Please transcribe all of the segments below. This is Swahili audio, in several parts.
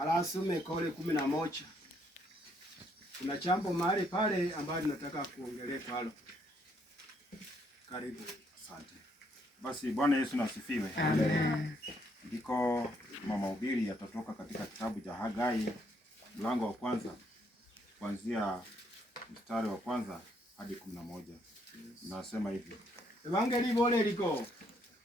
alasome Kole 11. Kuna jambo mahali pale ambayo nataka kuongelea pale. Karibu. Asante. Basi Bwana Yesu na asifiwe. Amen. Ndiko mahubiri yatatoka katika kitabu cha Hagai mlango wa kwanza kuanzia mstari wa kwanza hadi 11. Nasema hivi. Evangeli bole liko.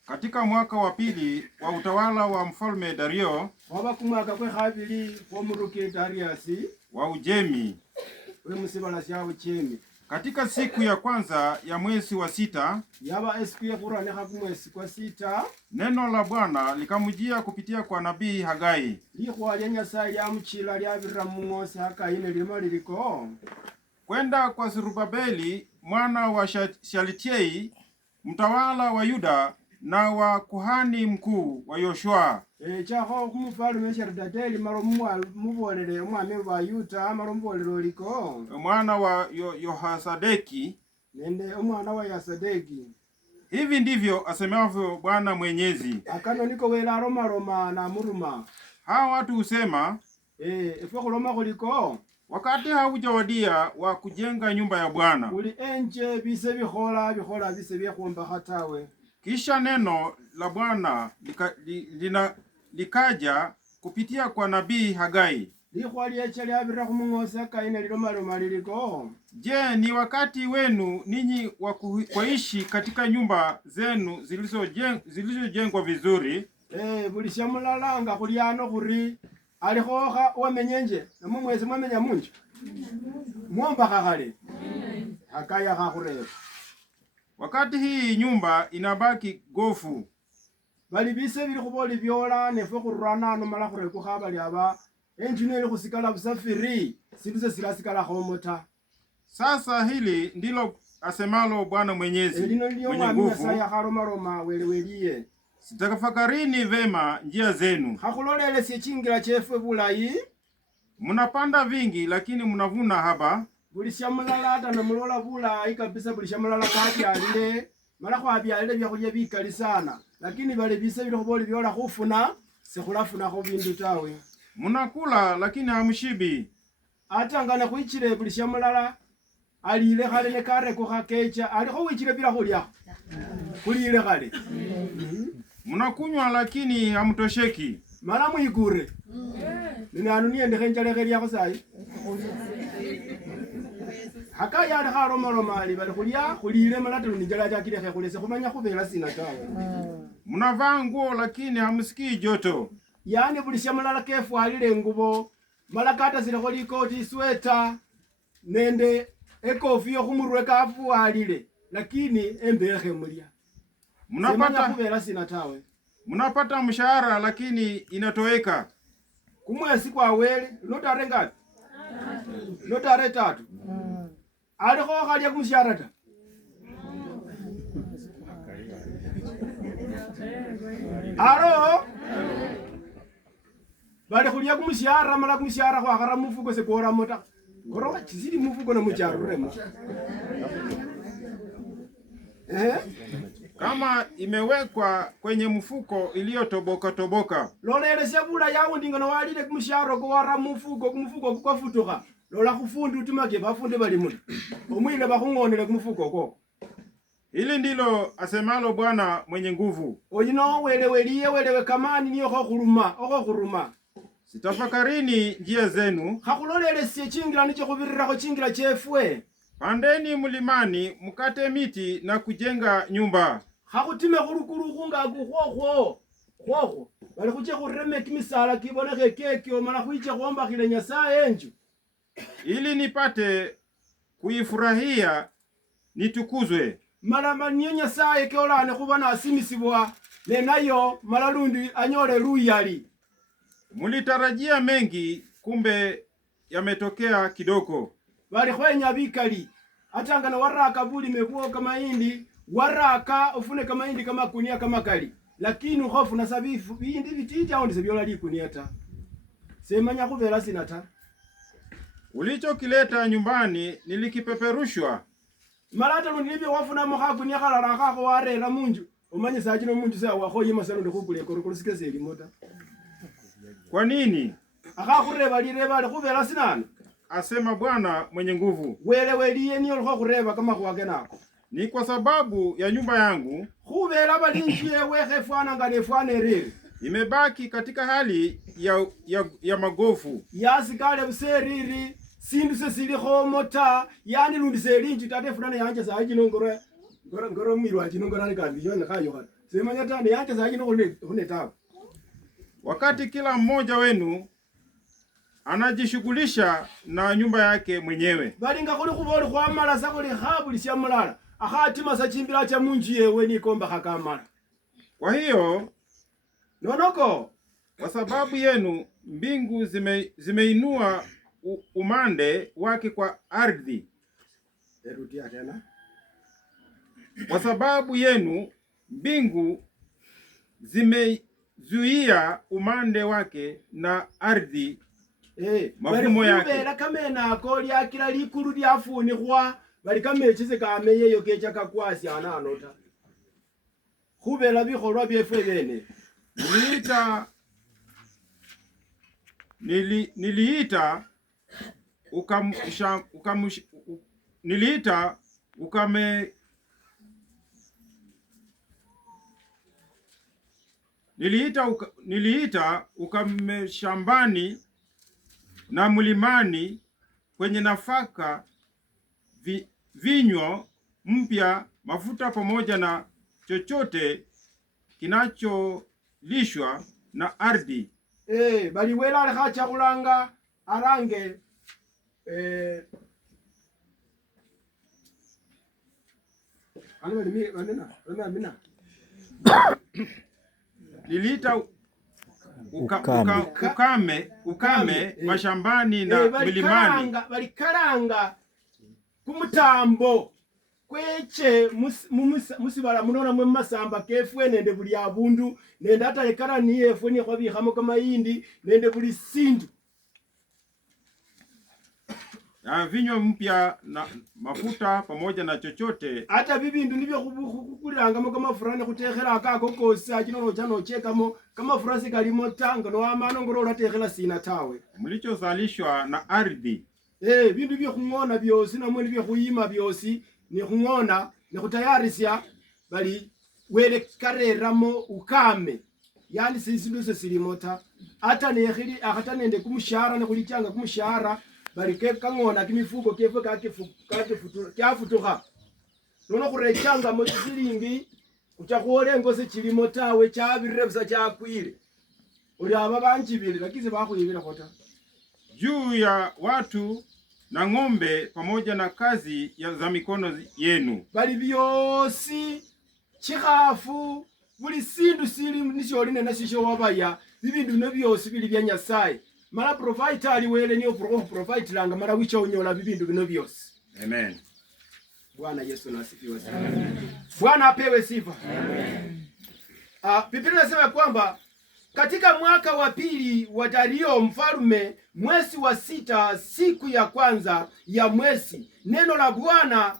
Katika mwaka wa pili wa utawala wa mfalme Dario Waba kumwaka kwe habili kwa muruke Dariasi wa Ujemi, we musibala sya Uchemi. katika siku ya kwanza ya mwezi wa 6, Yaba esiku ya kuraneka kumwezi kwa 6, neno la Bwana likamjia kupitia kwa nabii Hagai. lihwa lya Nyasaye lya mchila lya birra mung'ose Hagai lilimo liliko. Kwenda kwa Zerubabeli mwana wa Shalitieli mtawala wa Yuda na wa kuhani mkuu wa Yoshua. Chaho kumufalume Sherudateli maro mubolele mwami wa Yuda maro mubolele liko. Mwana wa Yohasadeki. Nende umwana wa Yasadeki. Hivi ndivyo asemavyo Bwana Mwenyezi. Akano niko wela Roma na muruma. Hawa watu husema, Efwe kuloma kuliko. wakati haujawadia wa kujenga nyumba ya Bwana. Uli enje bise bihola bise byakuomba hatawe. Kisha neno la Bwana likaja kupitia kwa nabii Hagai. Lihwa lyeche lyabira kumung'ose Hagai liloma liliko. Je, ni wakati wenu ninyi wa kuishi katika nyumba zenu zilizojengwa vizuri? Bulisha mulalanga kuliano kuri alihoha wamenyenje namwe mwezi mwamenya munju muomba kakale Hakaya kakureva. Wakati hii nyumba inabaki gofu. Bali bise bili kuboli byola nefwe kurana ano mala kureku habali aba enjine ile kusikala busafiri sibize silasikala homota. Sasa hili ndilo asemalo Bwana Mwenyezi mwenye nguvu. Roma weleweliye. Sitafakarini vema njia zenu. Hakulolele sechingira chefwe bulayi. Mnapanda vingi lakini mnavuna haba. Bulisha mulala na mulola bulayi kabisa bulisha mulala kati alile. Mala kwa byalile byakulya bikali sana. Lakini bale bise bili kuboli byola kufuna sekulafuna ko bindu tawe. Mnakula lakini hamshibi. Atangana kuichile bulisha mulala alile kale ne kare ko hakecha aliko wichile bila kulya. Kulile kale. Mnakunywa lakini hamtosheki. Mara muigure. Nina niende kenjale yako sai. Hakaya ali Roma ali bali kulya kulile mala tunijala jakile kulese kumanya kubela sina tawe. Mnavaa nguo lakini hamsikii joto. Yani bulisha mulala kefu alile ngubo mala kata zile koliko ti sweta nende ekofi yo kumurwe kafu alile lakini embehe mulya. Mnapata mshahara lakini inatoweka. Kumwezi kwa wele lotare ngapi? Lotare 3. Aliko kalya kumshahara ta. Aro bali kulya kumshahara mala kumshahara kwa akara mufuko sekora mota. Ngoro chizidi mufuko na mucharuremo. Kama imewekwa kwenye mfuko iliyotoboka toboka. Lolele sebula yawo ndingano walile kumshahara ko wara mufuko kukafutuka. Lola kufundu utimake bafunde bali muno. Omwile bakungonele kumufuko ko. Hili ndilo asemalo Bwana mwenye nguvu. Oyino welewe kamani niyo kuruma. Sitafakarini njia zenu. Hakulolele sie chingira nicho kubirira ko chingira chefwe. Pandeni mlimani mkate miti na kujenga nyumba. Hakutime kurukuru kunga kuhoko. Bali kuje kureme kimisala kiboneke keki omala kuiche kuomba kile Nyasaye enju. Ili nipate kuifurahia nitukuzwe. Mala manyo Nyasaye keolane kubana asimisibwa le nayo malalundi anyole luyali. Mulitarajia mengi kumbe yametokea kidogo. Bali kwenya bikali atangana waraka buli mebuo kama hindi waraka ufune kama hindi kama kunia kama kali lakini hofu na sabifu bindi bitija onde sebyola likuniata semanya kubela sinata. Ulichokileta nyumbani nilikipeperushwa. Malata lunibyo wafuna mohaku ni khala kako warela munju umanye saji no munju sawa khoye masalo ndokugule ko rusikeze limota. Kwa nini? Akakureba lireba alikuvela sinana. Asema Bwana mwenye nguvu. Weleweliye niyo lho kureba kama kwake nako. Ni kwa sababu ya nyumba yangu khubela balinjiye wekhefwana nga nefwana erere imebaki katika hali ya magofu, yasikale buseriri sindu sesilikho mota, yani lundi selinji tate fulani yanje saji nongora ngoro mirwa jinongora nikandi yone kayo semanya tane yanje saji nongone tabu. Wakati kila mmoja wenu anajishughulisha na nyumba yake mwenyewe, balinga kuli khuboli khwamala sakuli khabuli shamulala akhatima sachimbila cha munji yewe nikomba khakamala. Kwa hiyo nonoko, kwa sababu yenu mbingu zimeinua umande wake kwa ardhi. Erudia tena. Kwa sababu yenu mbingu zimezuia umande wake na ardhi mafumo yake. Kubera kamena ako lyakila likulu lyafunikhwa bali kamechise kameyeyo kechaka kwasi ananota. Khubela bikholwa byefwe bene. Niliita ukame shambani na mlimani kwenye nafaka vinyo mpya, mafuta pamoja na chochote kinacholishwa na ardhi. Bali wela alekhacha kulanga arange lilita ukame mashambani na milimani. Balikalanga kumutambo kweche musibala munona mwe masamba kefwe nende buli abundu nende hata lekala niyefwe ni kwabikhamo kamayindi nende buli sindu. Vinyo mpya na mafuta pamoja na chochote. Hata bibindu nibyo kukulangamo kama furane kutekhela akako kosi achinono chano chekamo kama furasi kalimo tanga no amano ngoro ulatekhela sina tawe. Mlichozalishwa na ardhi. Bindu byo khungona byosi na mwene byo khuyima byosi ni khungona ni khutayarisya bali wele kareramo ukame. Yani sindu sesilimota hata nekhili akhata nende kumushara ne kulichanga kumushara bali kangona kimifuko kefwe kyafutukha nono khurechanga mo silingi kuchakhole ngose chilimo tawe chabirire busa chakwile uli aba banjibile lakini bakhuyibila khota juu ya watu na ng'ombe pamoja na kazi za mikono yenu. Bali byosi chikhafu buli sindu sili nisholine nashisho wabaya bibindu bino byosi bili bya Nyasaye mala provide ali wele niyo provide langa mala wicho unyola bibindu bino byosi. Amen. Bwana Yesu nasifiwe sana. Bwana apewe sifa. Amen. Biblia inasema kwamba katika mwaka wa pili wa Dario mfalme, mwezi wa 6, siku ya kwanza ya mwezi, neno la Bwana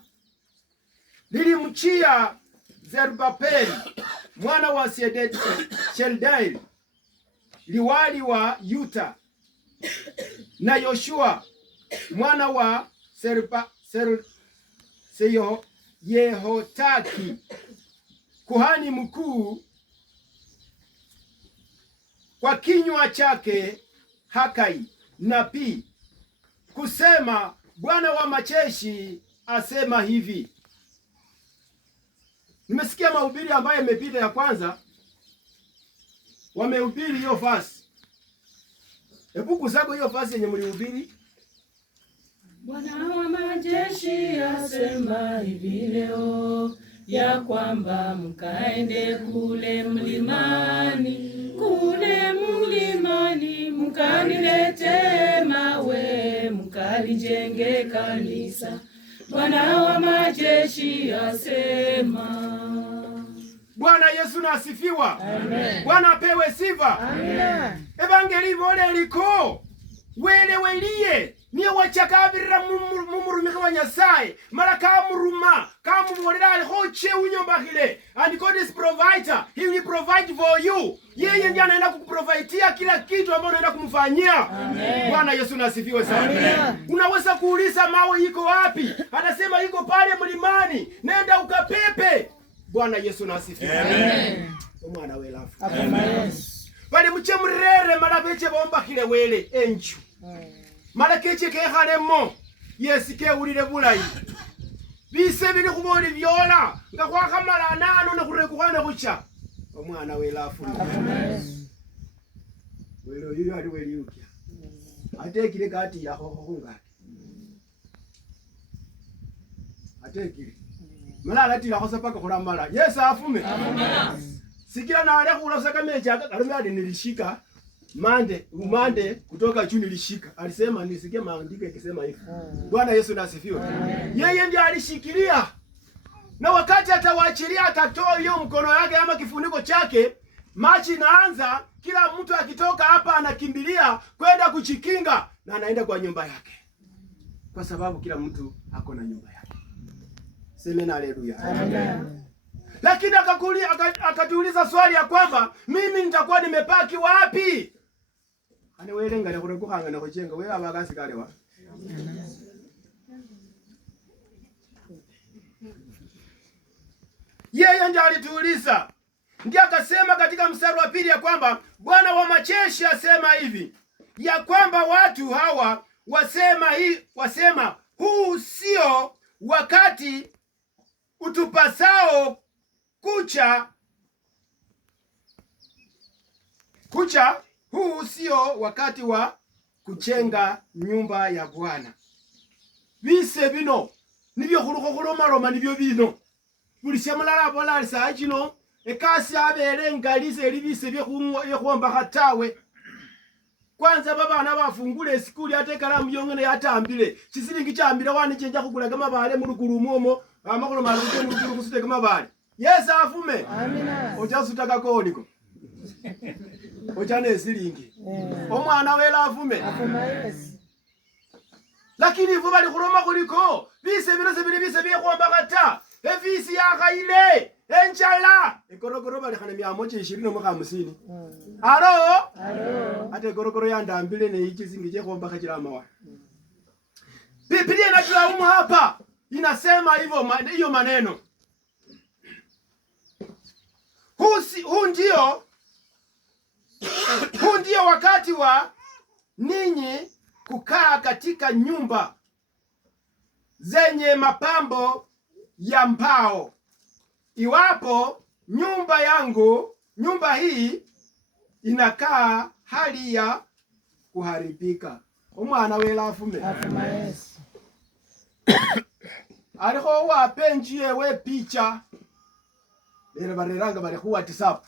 lilimjia Zerubabeli mwana wa Shealtieli liwali wa Yuda na Yoshua mwana wa Yehotaki kuhani mkuu kwa kinywa chake Hagai nabii kusema, Bwana wa majeshi asema hivi. Nimesikia mahubiri ambayo yamepita ya kwanza, wamehubiri hiyo fasi. Hebu kusako hiyo fasi yenye mlihubiri. Bwana wa majeshi asema hivi leo, ya kwamba mkaende kule mlimani, mkanilete mawe, mkalijenge kanisa. Bwana wa majeshi asema. Bwana Yesu nasifiwa. Amen. Bwana apewe sifa. Amen. Evangeli vole liko wele weliye niye wachakabirira mumurumika wa Nyasaye mara kamuruma kamubolera aliho cheu nyombakile, and God is provider. He will provide for you. Yeye ndiye anaenda kukuprovidea kila kitu ambacho unaenda kumfanyia. Bwana Yesu nasifiwe sana. Unaweza kuuliza mawe iko wapi? Anasema iko pale mlimani, nenda ukapepe. Bwana Yesu nasifiwe. Amen. Omwana welafu. Amen. Bali mchemrere mara beche bombakile wele enchu. Mara keche kehalemo yesike ulire bulayi bise bili kuboli byola nga kwakamala anano ne kurekukana kucha omwana welafu. Welo yuyo ali weliukya atekile kati yaho hongati atekile mala alatila khosapaka khulamala Yesu afume. Sikila na ale khulosaka mecha kalume ali nilishika Mande kutoka juu nilishika. Alisema nisikie maandiko yakisema hivi. Bwana Yesu nasifiwe. Yeye ndiye alishikilia. Na wakati atawaachilia atatoa hiyo mkono yake ama kifuniko chake, machi inaanza, kila mtu akitoka hapa anakimbilia kwenda kuchikinga na anaenda kwa nyumba yake. Kwa sababu kila mtu ako na nyumba yake. Semeni haleluya. Amen. Lakini akatuuliza swali ya kwamba mimi nitakuwa nimepaki wapi? Ane wele ngale kurekuhanga na kuchenga wewe abakasi kale wa. Yeye ndiye alituuliza. Ndiye akasema katika mstari wa pili ya kwamba Bwana wa majeshi asema hivi, ya kwamba watu hawa wasema huu sio wakati utupasao kucha, huu sio wakati wa kuchenga nyumba ya Bwana. Bise bino nibyo khuloma nibyo bino buli semulala bola saa kino ekasi abele ngalise libise bye khomba khatawe. Kwanza babana bafungule esikuli ate kalamu yongene yatambile chisilingi chambile wani chenja kugula kama bale mulukulu momo amakolo maluke mulukulu kusute kama bale. Yesu afume. Amina. Ochasutaka koniko. Ochane silingi. Omwana wela afume. Afuma Yesu. Lakini ifu bali khuloma kuliko bise bye khomba khata efisi yakhaile enchala ekorokoro bali khana 120 mu 50. Alo? Ate korokoro yandambile ne ichisingi che khomba khachilama wa. Biblia inatulaumu hapa. Inasema hiyo maneno. Huu ndio wakati wa ninyi kukaa katika nyumba zenye mapambo ya mbao. Iwapo nyumba hii inakaa hali ya kuharibika. Omwana wela afume. Afuma Yesu. Alikho wapenjie we picha. Lero bareranga bali ku WhatsApp.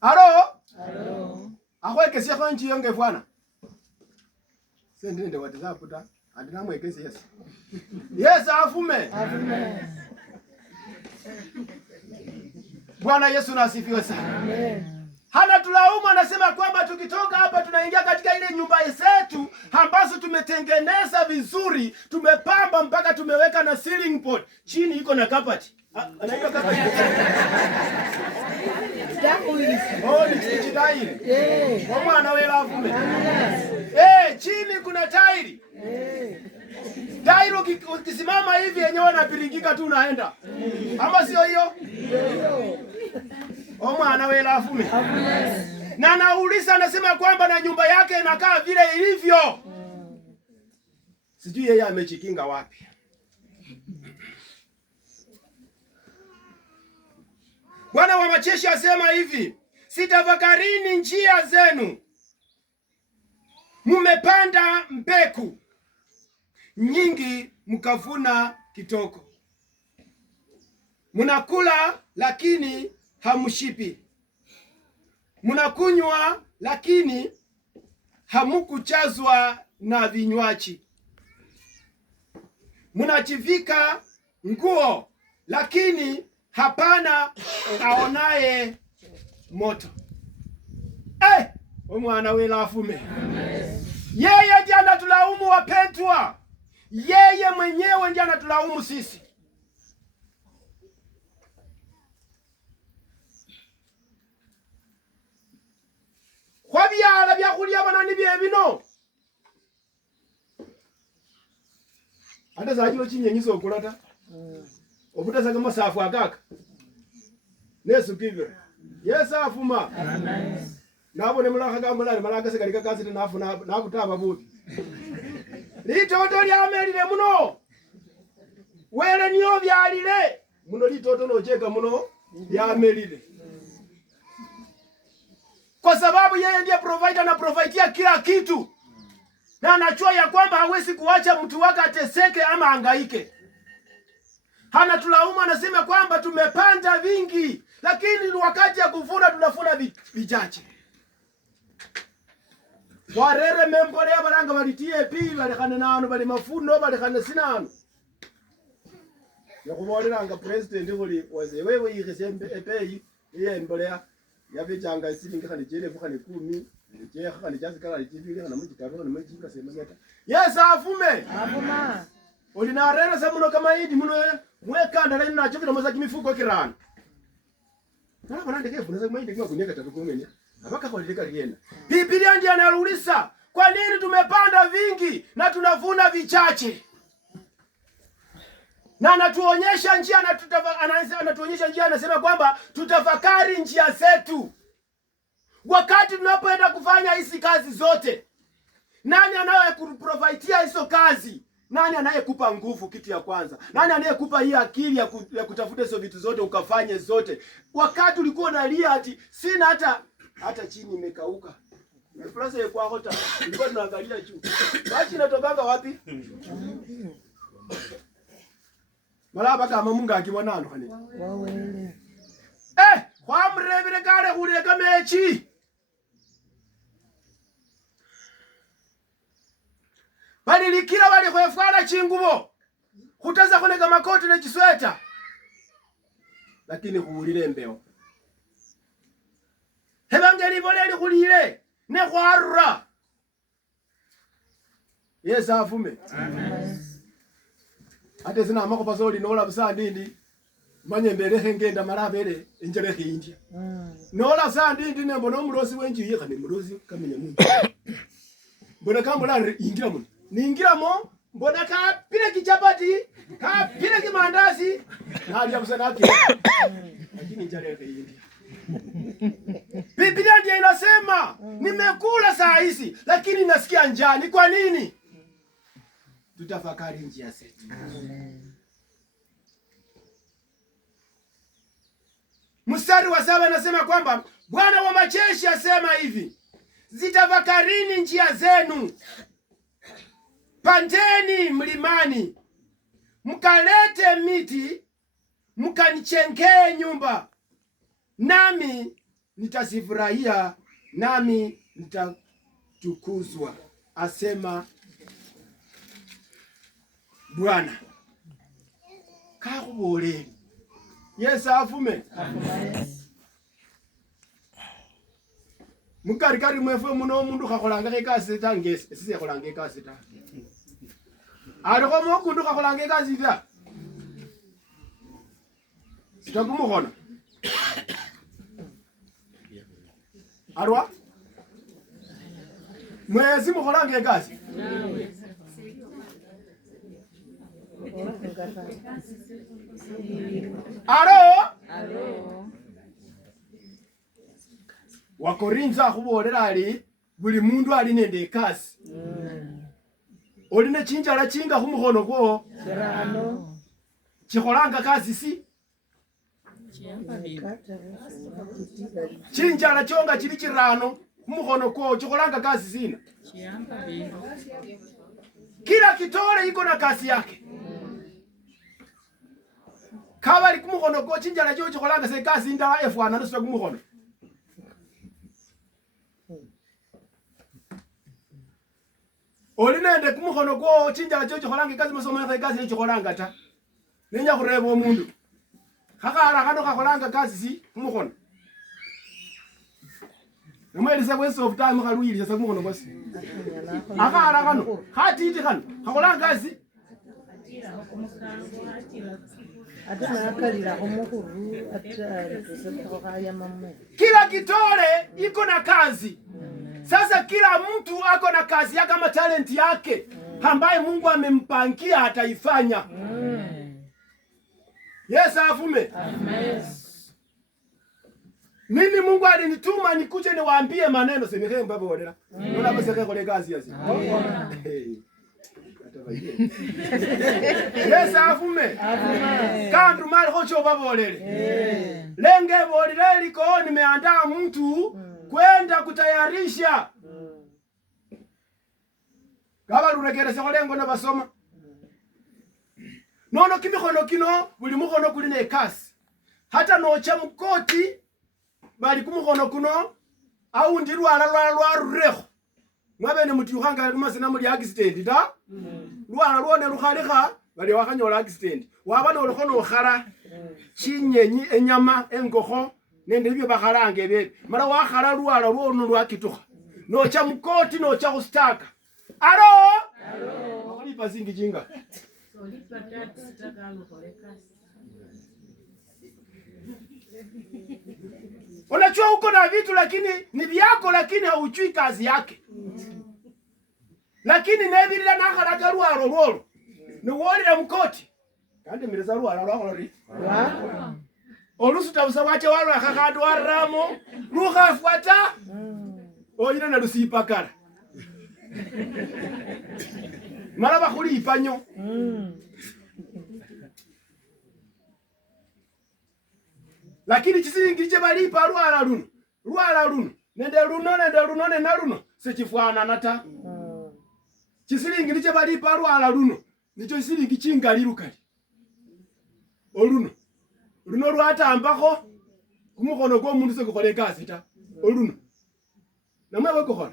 Alo? Akweke siya kwanji yonge fwana. Sendinde WhatsApp ta. Andina mwekesi Yesu. Yesu afume. Afume. Bwana Yesu nasifiwe sana. Amen. Hana tulaumu, anasema kwamba tukitoka hapa tunaingia katika ile nyumba zetu ambazo tumetengeneza vizuri, tumepamba mpaka tumeweka na ceiling board. Chini iko na kapati. Anaitwa kapati. Ni tairi. Omwana wela afume. Chini kuna tairi. Tairi ukisimama hivi yenyewe unapiringika tu unaenda. Ama sio hiyo? Omwana wela afume. Na nauliza, anasema kwamba na nyumba yake inakaa vile ilivyo. Sijui yeye amechikinga wapi. Bwana wa majeshi asema hivi, sitafakarini njia zenu. Mumepanda mbeku nyingi mkavuna kitoko. Munakula lakini hamshipi. Munakunywa lakini hamukuchazwa na vinywaji. Munachivika nguo lakini hapana aonaye moto. Omwana wela afume. Yeye ndiye anatulaumu wapendwa. Yeye mwenyewe ndiye anatulaumu sisi. Kwa byala byakulya banani bye bino. Ate zakino kinyenyiso okulata. Obutaza kama safu akaka. Nesu kivyo. Yes afuma. Amen. Nabo ne mulaka gambula malaka se kalika kasi nafu nakutaba buti. Litoto lyamelile muno. Wele niyo byalile. Muno litoto nocheka muno lyamelile. Kwa sababu yeye ndiye provider na providea kila kitu. Na anajua ya kwamba hawezi kuacha mtu wake ateseke ama hangaike. Hana tulaumu, anasema kwamba tumepanda vingi, lakini wakati ya kuvuna tunafuna vichache. Warere membolea baranga balitie pi balekane nano bali mafuno balekane sinano. Yakubolelanga president uli waze wewe yigesembe epeyi yembolea yabijanga isilinga khali jele bukhali 10 je khali jazi kala litibili kana mujitaro na mujinga semanyata. Yes afume. Afuma. Olina rera samuno kama hidi muno mwekanda la ina chokira moza kimifuko kirana. Kana bana ndeke funza kama hidi kwa kunyeka tatukomenya. Abaka kwa lilika liena. Biblia ndiye analulisa, kwa nini tumepanda vingi na tunavuna vichache? Na anatuonyesha njia, anatuonyesha njia, anasema kwamba tutafakari njia zetu. Wakati tunapoenda kufanya hizi kazi zote, nani anayekuprovidea hizo kazi? Nani anayekupa nguvu? Kitu ya kwanza, nani anayekupa hii akili ya kutafuta hizo vitu zote ukafanye zote? Wakati ulikuwa unalia ati sina hata chini imekauka. Na plus ya kwa hota, ulikuwa tunaangalia juu. Basi inatokanga wapi? Malaba kama Mungu akiona ndo hani. Wawele. Kwa mrebere kale kuleka mechi. Bali likira bali kwefana chingubo. Kutaza koneka makoti na chisweta. Lakini kuulile mbeo. Hebangeli boleli kulile ne kwarura. Yes afume. Amen. Ate zina amako pasoli nola busandindi manye mbere ngenda marabere enjere hindia. Nola sandindi ne mbono mulosi wenji yeka ne mulosi kamenya mungu. Mbona kambola ingira mun. Ningira mo mbona ka pile kichapati, ka pile kimandazi, hali ya busanaki. Lakini njare hindia. Biblia ndiyo inasema nimekula saa hizi lakini nasikia njaa. Ni kwa nini? Tutafakari njia zetu. Mstari wa 7 anasema kwamba Bwana wa majeshi asema hivi, zitafakarini njia zenu, pandeni mlimani, mkalete miti, mkanichengee nyumba, nami nitasifurahia, nami nitatukuzwa, asema Bwana. Kakubole. Yes afume. Mukari mwefe muno mundu kakolanga ekasi tangese sise kolanga ekasi ta. Ariko mo kundu kakolanga ekasi ta. Sitakumuhona. Arwa? Mwezi mukolanga ekasi. Alo. Wakorinza kubolera ali buli mundu ali nende ekasi. Oline chinjala chinga kumukono gwo. Serano. Chikolanga kazi si? Chinjala chonga chili chirano kumukono gwo chikolanga kazi sina. Kila kitole iko na kazi yake. Kabali kumukono gwo chinjala cyo chikolanga se kazi nda efwana ndo kumukono. Olinende kumukono gwo chinjala cyo chikolanga kazi masomo ya kazi chikolanga ta. Nenya kureba omundu. Kakala kano kakolanga kazi si kumukono. Namweleza kwese of time kalwili sasa kumukono kwasi. Akala kano. Hati iti kano. Hakola ngazi. Kila kitole iko na kazi. Sasa kila mtu ako na kazi yake kama talent yake ambaye Mungu amempangia ataifanya. Yes, afume. Amen. Mimi Mungu alinituma nikuje niwaambie maneno semekee mbaba wadela. Nona baseke kole kazi yasi. Yes, afume. Amen. Kandu mali hocho baba walele. Lenge bolile liko nimeandaa mtu kwenda kutayarisha. Kaba lurekere se kolengo na basoma. Nono kimikono kino buli mukono kuli ne kasi. Hata nocha mukoti bali kumukono kuno au ndirwala lwa rureho. Mwabene mutihanga lumasina muri accident da? Lwala lwone lukhalika bali wakanyola accident. Wabana olukono khara chinyenyi enyama engokho nende byo bakhalange bebe. Mara wakhala lwala lwono lwakituka. Nocha mukoti nocha kustaka. Alo? Alo. Olipa zingi jinga. Olipa tax takalo koleka. Unajua uko na vitu lakini ni vyako lakini hauchui kazi yake. Lakini nebirira nakharaka lwaro lworo. Ni wolira mukoti. Kandi mireza lwaro lwakholori. Olusuta busawache walo akakadu waramo. Lukhafuata. Oyina na lusipakara. Maraba khuli ipanyo. Lakini chisingi je balipa lwala luno nende luno na luno sechifwana nata. Chisilingi je balipa lwala luno nicho chisilingi chingali kali. Oluno lwatambako kumukono kwa mundu se kukhole kazi ta. Oluno namwe wekukhola.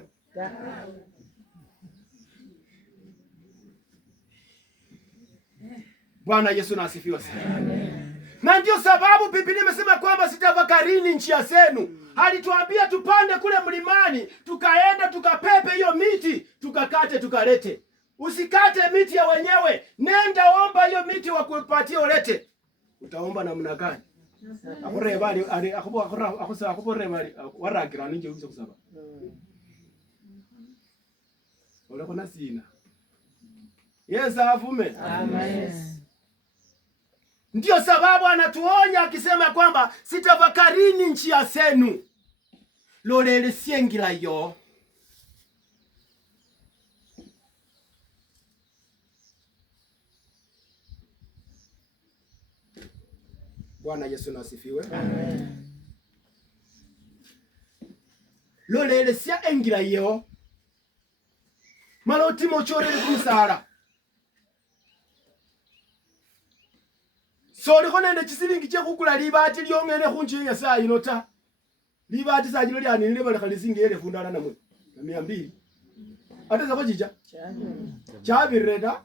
Bwana Yesu na asifiwe sana. Amen. Na ndio sababu Biblia imesema kwamba sitafakarini njia zenu. Alituambia tupande kule mlimani, tukaenda tukapepe hiyo miti, tukakate tukalete. Usikate miti ya wenyewe, nenda omba hiyo miti wakupatia ulete. Utaomba namna gani? Akore bali akubore bali waragira ninje ubiza kusaba. Ole kona sina. Yes, afume. Amen. Ndio sababu anatuonya akisema kwamba sitafakarini njia zenu. Lolele siengira yo. Bwana Yesu nasifiwe. Amen. Lolele siengira yo. Maloti mochorele kumusara. So liko nende chisilingi che kukula libati lyongene khunjinya saa inota. Libati saa jino lyani nile khalizingi ele fundana namwe. Na 200. Ate zako jija? Chabireda.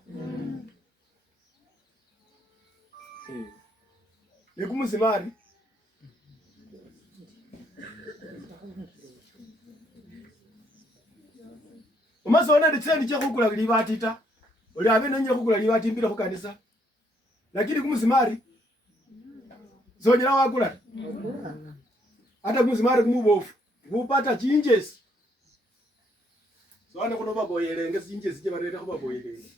Nekumusimari. Umasona nditseni che kukula libati ta. Oli abene nye kukula libati mbira ku kanisa. Lakini kumusimari zonyera wakula hata kumusimari kumubofu bupata chinjesi zone kuno baboyelenge chinjesi je barere ko baboyelenge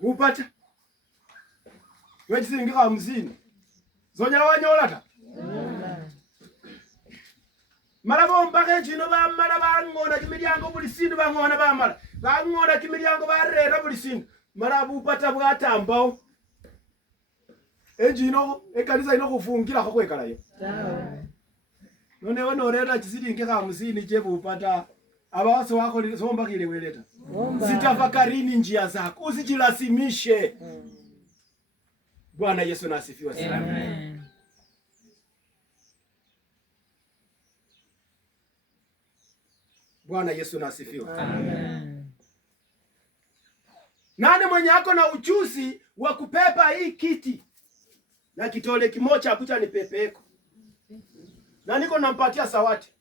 bupata wechisingi ka 50 zonyera wanyola ta mara bomba kechino bamala bangona kimilyango buli sindu bangona bamala bangona kimilyango barera buli sindu mara bupata bwatambao enjino ekanisa ino kufungira ko kwekalayo none wonorera chisilingi ka 50 je bupata abawaso wako somba kile weleta sitafakarini njia zako usijilazimishe. Bwana Yesu na asifiwe sana. Amen. Bwana Yesu na asifiwe. Amen. Nani mwenye ako na ujuzi wa kupepa hii kiti na kitole kimoja akucha ni pepeko? na niko nampatia sawati.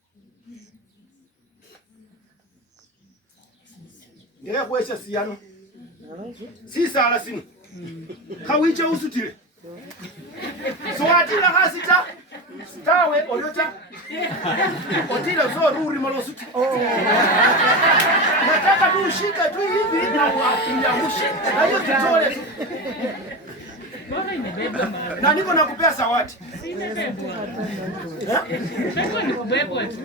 Ndiye kwesha siyano. Si sala sino. Kawiche usutile. Sawati la hasita. Stawe oyota. Otila zo ruri malosuti. Nataka tu ushike tu hivi na uyamushe. Na hiyo kitole. Bora imebebwa mara. Na niko nakupea sawati. Imebebwa. Ni kubebwa tu.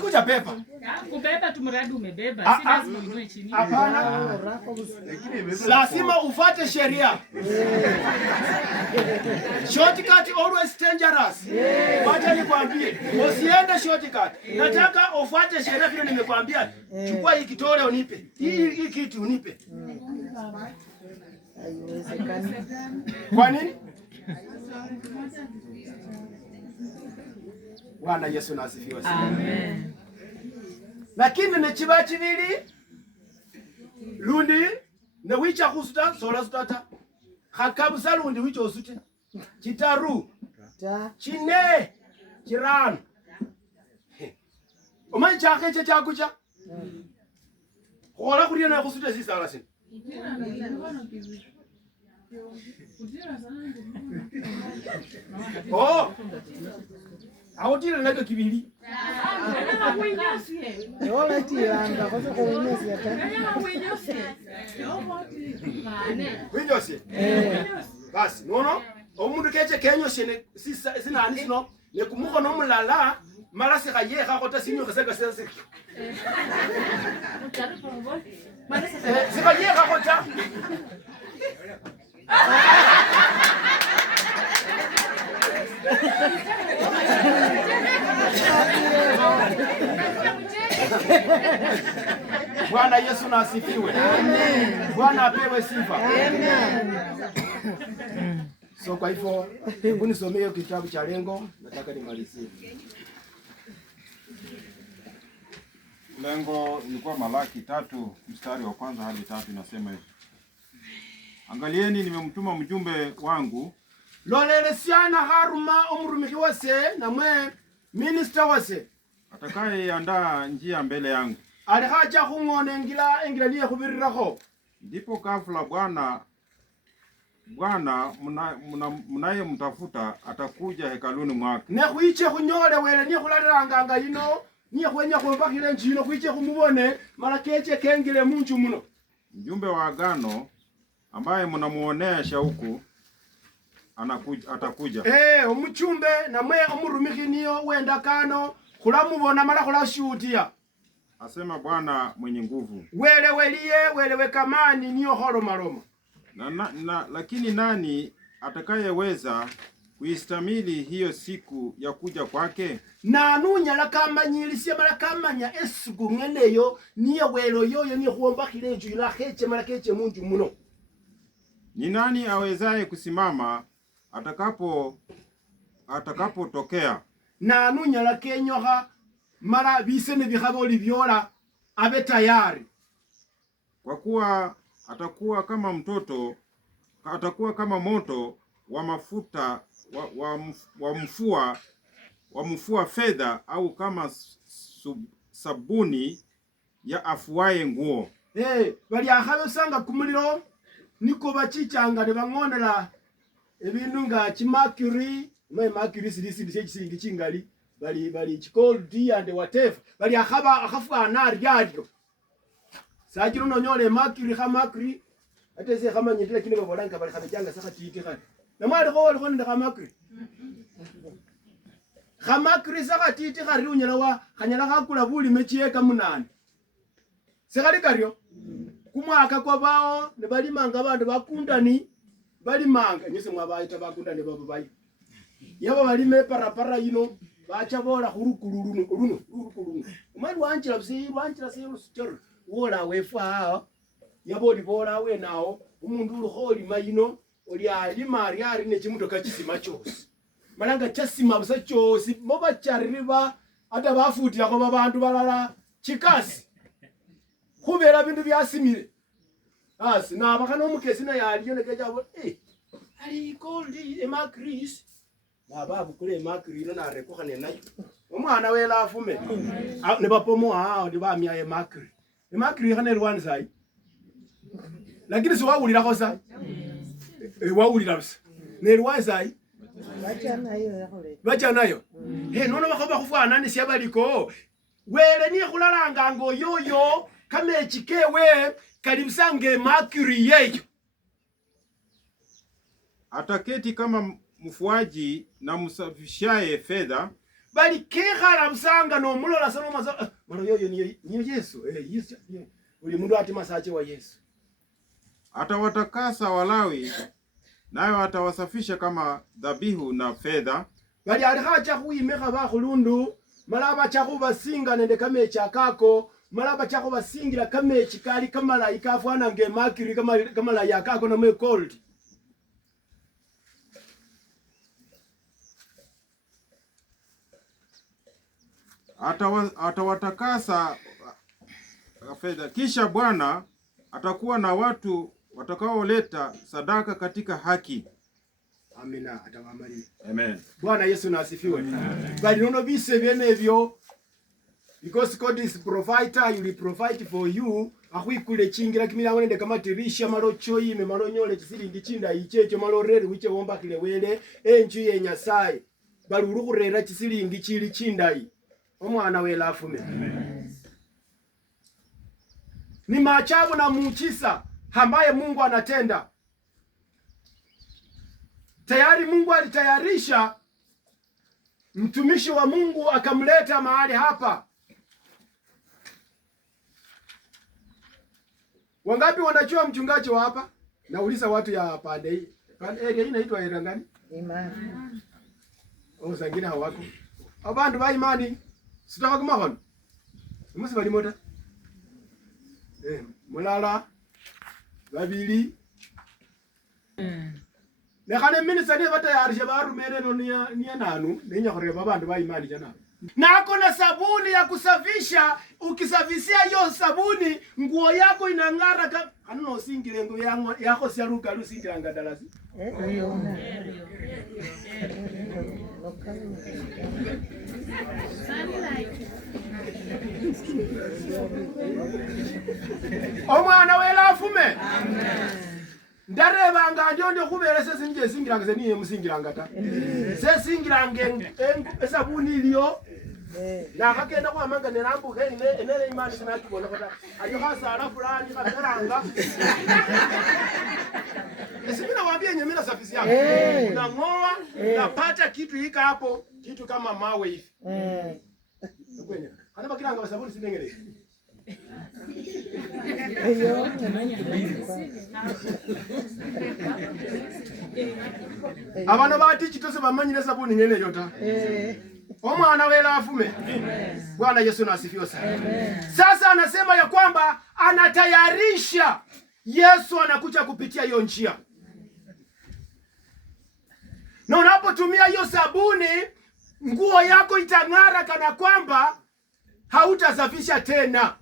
Kuja pepa. Kubeba tu mradi umebeba. Si lazima uinue chini. Hapana. Lazima ufuate sheria. Shortcut always dangerous. Wacha nikwambie, usiende shortcut. Nataka ufuate sheria vile nimekwambia. Chukua hii kitole unipe. Hii kitu unipe. Kwa nini? Bwana Yesu nasifiwe sana. Amen. Lakini nechiba chibili lundi ne wicha kusuta sola sutata khakabusa lundi wicha usute chitaru chine chirano omanyi chakhe chakucha khola kulia na kusuta sisala sina oh autile nako kibili Yola tiranga kwa sababu unyesi hata. Winyosi. Basi, nono. Omundu keche kenyoshe sina anisino ne kumuko no mulala mala se gaye ga gota sinyo geseka se se. Se gaye ga gota. Bwana Yesu na asifiwe. Amen. Bwana apewe sifa. Amen. So kwa hivyo, hebu nisomee kitabu cha lengo, nataka nimalizie. Lengo ilikuwa Malaki 3 mstari wa 1 hadi 3 inasema hivi. Angalieni nimemtuma mjumbe wangu. Lolelesiana haruma omurumiki wase na mwe minister wase. Atakayeandaa njia mbele yangu. Alihaja kungone engila niye kubirirako. Ndipo ghafla Bwana mnaye mtafuta atakuja hekaluni mwake. Ne kuiche kunyole wele niye kulaliranga yino niye kwenya kumbakile njino kuiche kumubone mara keche kengile munju muno. Mjumbe wa agano ambaye mnamuonea shauku atakuja. Omuchumbe na mwe omurumiki niyo wenda kano kulamubona mara kulashutia. Asema Bwana mwenye nguvu. Welewe kamani niyo horomaroma. Lakini nani atakayeweza kuistamili hiyo siku ya kuja kwake? Nanunya lakamanyilisia malakamanya esiku ngeneyo niyo welo yoyo niyo kuombakile enju ila heche mara keche munju muno. Ni nani awezaye kusimama atakapotokea? Nanunya lakenyoha mara bisene bikhaboli byola abe tayari. Kwa kuwa atakuwa kama moto wa mafuta wa mfua fedha au kama sabuni ya afuaye nguo. Bali akhabe sanga kumuliro niko bachichanga ne bangonela ebintu nga chimercury mercury sindi chingali bali gold and whatever bali akhafana ryalyo sajiro nonyole mercury atese kama nyitile kine babolanga bali khabejanga saka titi khane namali ko nda khamakri saka titi khari unyala wa khanyala khakula buli mechieka munane sekali karyo kumwaka kwa bao ne bali manga bantu bakundani bali manga nyese mwabaita bakundani babo bayi yabo bali me parapara yino bacha bola khurukululu umali wanjira se sitoro wola wefa hao yabo libola we nawo umundu urukholi mayino oli alima ari ne chimutoka chisima chose malanga chasima busa chose moba chaririba ata bafutira ko babantu balala chikasi khubera bintu byasimire asi na bakana umukesi na yaliyo nekejabo ali gold emakris Baba bukule makiri na rekwa ne nayo. Omwana wela afume. Ne bapomo ndi bamya e makiri. E makiri hane rwani sai. Lakini si wawulira kosa. Wawulira busa. Ne rwani sai. Bacha nayo. Nono bakaba kufana ni syabaliko. Wele ni kulalanga ngo yoyo kama ekikewe kalibusange makiri yeyo. Ataketi kama mfuaji na msafishaye fedha, bali kekhala msanga no mulola sana maza mara yoyo ni Yesu. Yesu uli mundu ati masache wa Yesu. Atawatakasa Walawi, nayo atawasafisha kama dhabihu na fedha. Bali alihacha kuimeka ba khulundu malaba chako basinga nende kame chakako malaba chako basingira kame chikali kama la ikafwana nge makiri kama la yakako na mekold. Atawatakasa fedha. Kisha Bwana atakuwa na watu watakaoleta sadaka katika haki. Amina, atawamali. Amen. Bwana Yesu na asifiwe. Bali nono bise byenebyo because God is provider, you will provide for you. Akwikule chingira kimila wende kama tirisha malo choyime malo nyole chisilingi chinda ichecho malo rere wiche womba kile wele enju ye Nyasaye. Bali urukurera chisilingi chili chindai. Omwana wela afume. Ni maajabu na muujiza ambaye Mungu anatenda. Tayari Mungu alitayarisha mtumishi wa Mungu akamleta mahali hapa. Wangapi wanajua mchungaji wa hapa? Nauliza watu ya pande hii. Pande hii inaitwa area gani? Imani. Zingine hawako. Abantu ba imani. Sitaka kumahono. Musi bali mota. Mulala. Babili. Nekane minisa ne batayarisha barumere no niya nanu nenya kureba abantu ba imani jana. Nako na sabuni ya kusafisha, ukisafisia hiyo sabuni nguo yako inang'ara kama hano singile nguo yako siaruka lusingira ngadalasi. Omwana wela afume. Amen. Ndareba nga ndio kubera sese nje singiranga ze niye musingiranga ta. Se singiranga esabuni iliyo. Na kakenda kwa manga nerambuke enele imani sana tubona kota. Ayo hasara fulani kataranga. Esimina waambie nyemela safisi yako. Na ngoa napata kitu hika hapo, kitu kama mawe hivi. Kwenya. Kana bakiranga sabuni sinengele. Abana bati chitose bamanyire sabuni nyene yota. Omwana wela afume. Bwana Yesu na asifiwe sana. Sasa anasema ya kwamba anatayarisha. Yesu anakuja kupitia hiyo njia. Na unapotumia hiyo sabuni, nguo yako itang'ara kana kwamba hautasafisha tena.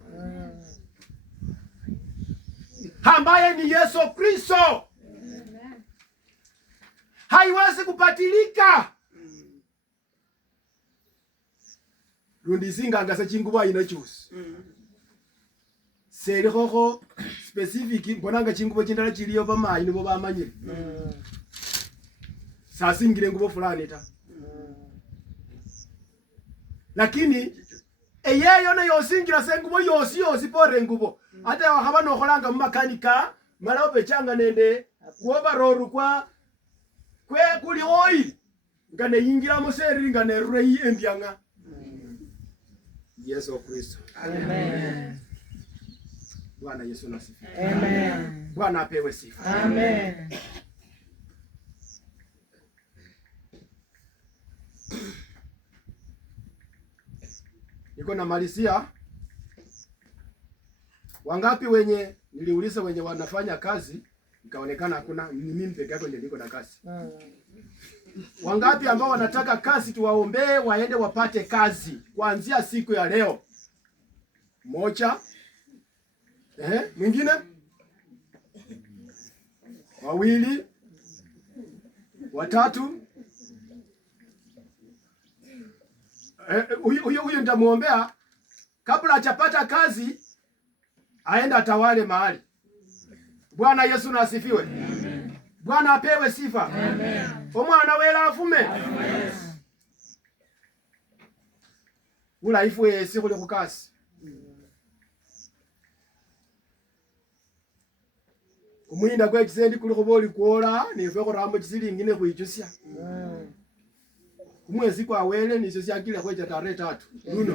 Ambaye ni Yesu Kristo. Haiwezi kupatilika. Rundizinga ngasa chinguba ina chusi. Seri koko specific mbonanga chingubo chindala chiliyo bamayi nibo bamanyire. Sasingire ngubo fulani ta. Lakini eyeyo na yosingira sengubo yosi pore ngubo. Hata wakaba nokholanga mumakanika mala obechanga nende kuovaroru kwa kwe kuli oil ngane yingira museri ngane rei endianga. Yesu Kristo. Amen. Bwana Yesu nasifiwe. Amen. Bwana apewe sifa. Amen. Niko na malisia. Wangapi wenye niliuliza wenye wanafanya kazi ikaonekana hakuna, ni mimi peke yake ndio niko na kazi. Wangapi ambao wanataka kazi tuwaombee waende wapate kazi kuanzia siku ya leo? Moja. Mwingine? Wawili. Watatu. huyu nitamuombea kabla hajapata kazi, aenda atawale mahali. Bwana Yesu na asifiwe. Bwana apewe sifa. Amen. Omwana wela afume. Amen. Ulaifu yesi kuli kukasi. Umwinda kwe kisendi kuli kuboli kuola nife kuramba kisilingi ne kuichusya. Kumwezi kwa wele nicho syakile kwecha tarehe 3. Luno.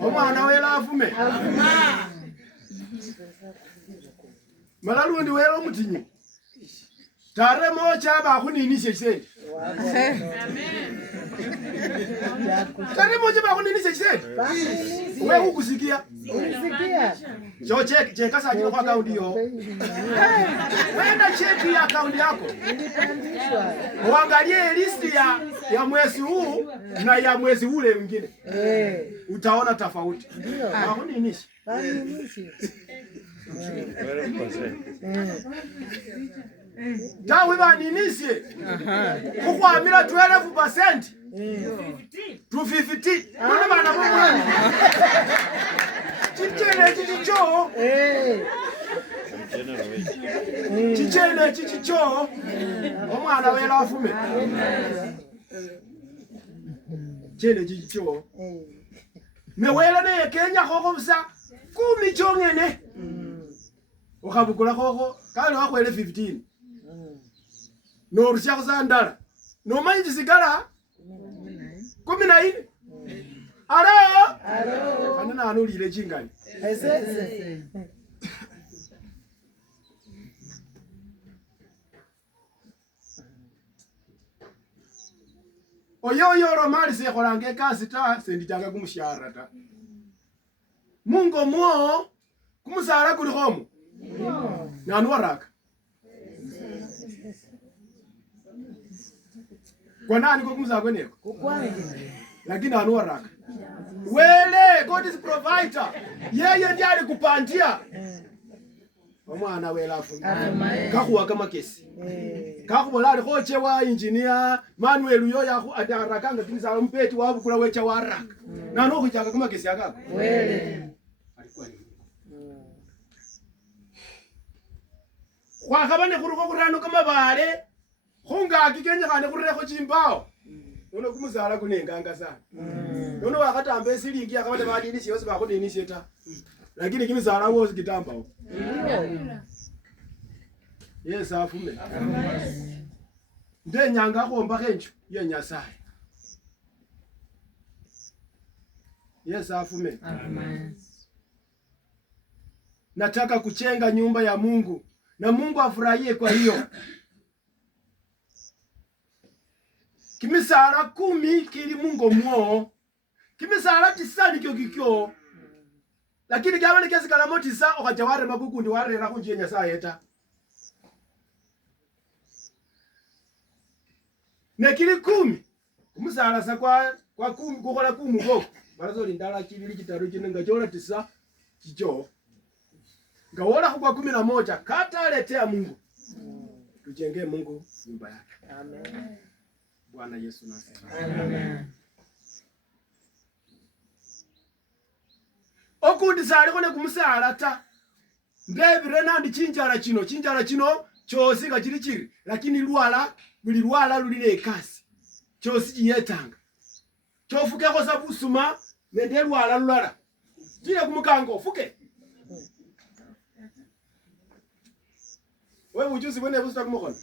Omwana wela afume. Afuma. Malalundi wela omutinyi. Tarehe 1 bakuninishe kisendi. Amen. Tarehe 1 bakuninishe kisendi. Wewe ukusikia? Unisikia? Jo cheka sajili kwa account hiyo. Wenda check ya account yako. Nilipandishwa. Uangalie list ya mwezi huu na ya mwezi ule mwingine. Utaona tofauti. Ndio. Bakuninishe. Bakuninishe. Tawe baninishe. Kukwamira 12%. 250. Ndio maana mwana. Chichene chichicho. Chichene chichicho. Omwana wela afume. Chene chichicho. Mewela ne Kenya koko busa 10 chongene. Ukabukula koko kale wakwele 15. No rusha kuzandala. No manji sigala 14. Alo. Kanina anulile chingani. Esese. Oyo romali se kholange kasi ta senditanga kumushahara ta. Mungo muo kumusara kuli khomo. Nanu waraka. Kwa nani kwa kumusara kweneko? Kukwangi. Lakini anu waraka. Wele, God is provider. Yeye ndiye alikupandia. Omwana wela afume. Kakuwa kama kesi. Kakubola alikhoche wa engineer Manuel uyo ya atarakanga kimisa mpeti wabu kula wecha waraka. Na no kuchaka kama kesi yakako. Wele. Alikuwa ni. Kwa kabane kuruko kurano kama bale. Khunga akikenya kane kureko chimbao. Uno kumuzala kunenganga sana. Uno wakatambe silingi akabate badinisi yose bakudinisi ta. Lakini kimizala wosi kitamba huko. Yes afume. Nde nyanga khomba khenju ye Nyasaye. Yes afume. Amen. Nataka kuchenga nyumba ya Mungu na Mungu afurahie kwa hiyo. Kimisala 10 kili Mungu muo. Kimisala 9 nikyo kikyo. Lakini kama ni kiasi kala moti sa okajaware magugu ndi warera kunje Nyasaye ta. Nekili 10. Kumusala sa kwa 10 kukola 10 go. Barazo lindala kibili kitaru kinenga jola 9 kicho. Ngawora kwa 11 kata letea Mungu. Tujenge Mungu nyumba yake. Amen. Bwana Yesu na asifiwe. Amen. Okudisale kone kumusala ta. Ndebire nandi chinjala chino chosi kachiri chiri lakini buli lwala lulile ekasi. Chosi chiyetanga. Chofuke ko sabusuma nende lwala lulala. Tile kumukango fuke. Wewe ujuzi bone busta kumukona.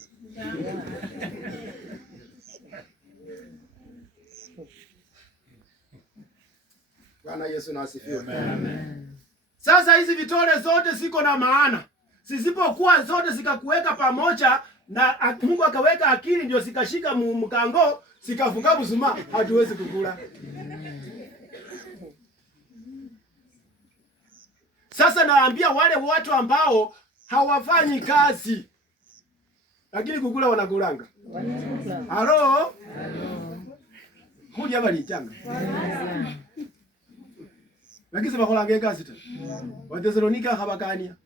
Bwana Yesu na asifiwe. Amen. Sasa hizi vitole zote ziko na maana. Zisipokuwa zote zikakuweka pamoja na Mungu akaweka akili ndio zikashika mkango, zikafunga busuma, hatuwezi kukula. Sasa naambia wale watu ambao hawafanyi kazi lakini kukula wanakulanga. Halo? Kuja bali changa. Lakini bakolanga kazi ta. Wathesalonika habakania.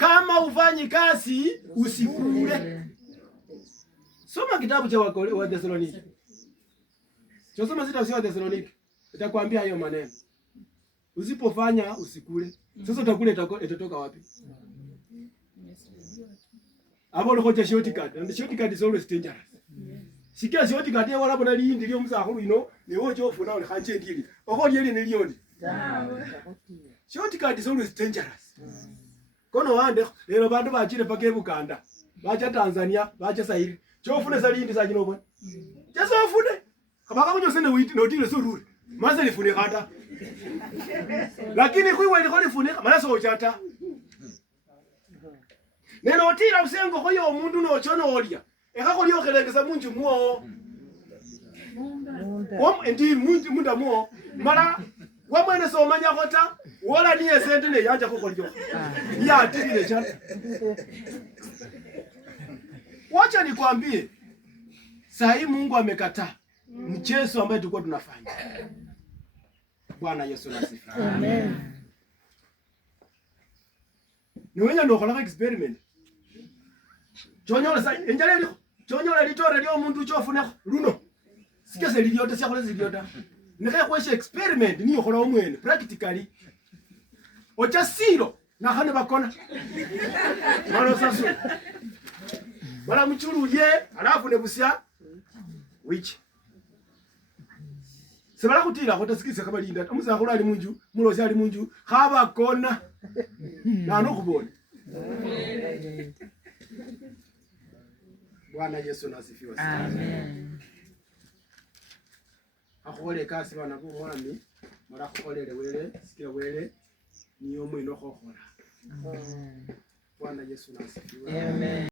kama ufanyi kazi usikule. Soma kitabu cha Wathesalonike. Soma sita wa Thesalonike. Itakwambia hayo maneno. Usipofanya usikule. Sasa utakula itatoka wapi? Abo lokocha shortcut. And the shortcut is always dangerous. Sikia shortcut ya wala bona lindi lyo muzakulu ino ni wocho ofuna ole khanje ndili. Okho lyeli ne lyoni. Shortcut is always dangerous. Kono wande lero bantu bachire paka ebukanda. Bacha Tanzania, bacha Zaire. Chofune salindi sajino bwana. Jeso ofune. Kabaka kunyosene witi no tile sururi. Maze lifune kata. Lakini kuiwa iliko lifune mara so chata. Neno tira usengo koyo omundu no chono olya. Eka ko lyo kelengeza munju muo. Ndi munju munda muo. Mara wamwene so manya kota wala niye sente ne yanja ko kolyo. Ya tile chata. Wacha nikwambie. Sahi Mungu amekataa mchezo ambao tulikuwa tunafanya. Bwana Yesu asifiwe. Amen. Ni wewe ndio ukora experiment. Chonyola sai enjale liko. Chonyola litore lyo omuntu chofuna luno. Sikese liliota siakole liliota. Nikaye kwesha experiment ni ukora omwene practically. Ocha siro na khane bakona. Balo sasu. Bala mchuluye alafu nebusya wichi. Sebala kutira khotasikise kabalinda umusakhulu ali munju mulosi ali munju khaba kona nano kubona. Bwana Yesu nasifiwe sana. Amen. Akhole kasi bana bo mwami mara kholele wele sikira wele niyo mwino khokhola. Bwana Yesu nasifiwe. Amen.